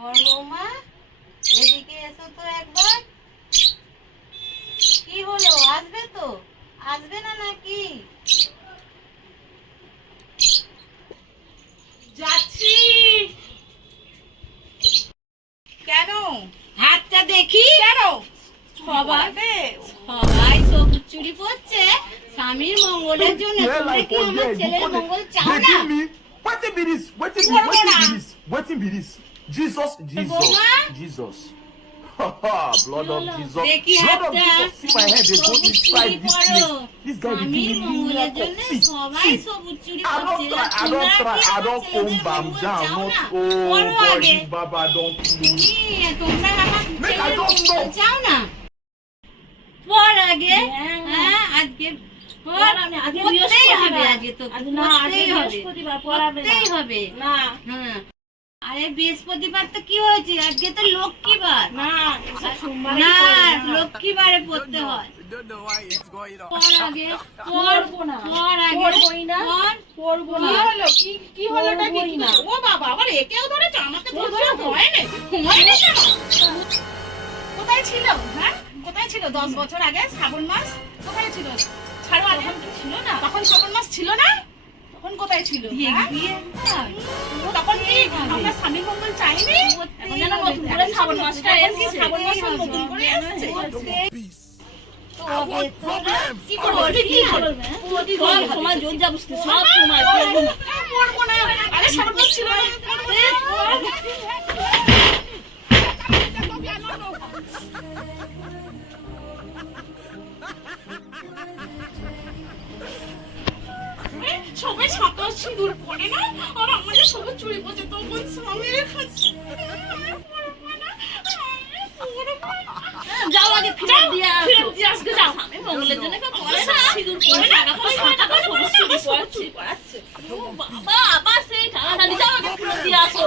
বৌমা এদিকে এসো তো একবার। কি হলো, আসবে তো? আসবে না নাকি? যাচ্ছি। কেন? হাতটা দেখি। কেন? সবাই সবাই সবুজ চুড়ি পরছে স্বামীর মঙ্গলের জন্য। তোমরা কি আমার ছেলের মঙ্গল চাও না? Wetin be this? Wetin be this? Wetin be this? Jesus, Boma? Jesus. Blood of Jesus. দেখি Blood of হাতটা। Jesus. See my head, they go সবুজ inside চুড়ি this পরো। place. This guy dey স্বামীর give me মঙ্গলের জন্য miracle. সবাই সবুজ চুড়ি I পরছে। don't try, তোমরা কি I আমার don't ছেলেদের come bam মঙ্গল down, চাও not না? oh পরো God, আগে। this Baba don't please. তোমরা আমার Make I ছেলের don't মঙ্গল stop. চাও না? পর আগে। হ্যাঁ আজকে পর। আজকে করতেই হবে, বৃহস্পতিবার। আজকে তো না, আজকে করতেই হবে। বৃহস্পতিবার, পড়াবে না। করতেই হবে। না হ্যাঁ আরে বৃহস্পতিবার তো কি হয়েছে, আজকে তো লক্ষ্মীবার। না সোমবারে না পড়বে না। লক্ষ্মীবারে পড়তে হয়। পর আগে পড়বো না। পর আগে পড়বোই না। পর। পড়বো কি না। হলো? কি হলোটা কি? পড়বোই না। ও বাবা, আবার একেও ধরেছে, আমাকে ধরছে ধরবো। হয় না। হয় না কেন? কোথায় ছিল? হ্যাঁ কোথায় ছিল 10 বছর আগে শ্রাবণ মাস? কোথায় ছিল? ছাড়ো, আগে ছিল না। তখন শ্রাবণ মাস ছিল না? তখন কোথায় ছিল? বিয়ে হ্যাঁ? বিয়ে হয়। তখন কি আমরা স্বামী মঙ্গল চাইনি? এখন যেন নতুন করে শ্রাবণ মাসটা এখন কি এসেছে। শ্রাবণ মাস নতুন করে এসেছে? তবে তোরা কি করবি? কি করবে? সব সময় জোর জাবস্তি, সব সময় পড়বো না। পড়বো না। আরে শ্রাবণ মাস ছিল না? সবাই সাদা সিঁদুর পরে না, আর আমাদের সবাই চুড়ি পড়ছে, তখন স্বামীর কাছে যাও আগে ফিরে দিয়ে আসো। ফিরে দিয়ে আসবে, যাও। স্বামী মঙ্গলের জন্য কেউ পড়ে না। সিঁদুর পরে না। সবুজ চুড়ি পরাচ্ছে। ও বাবা, আবার সেই টানাটানি। যাও আগে ফিরে দিয়ে আসো।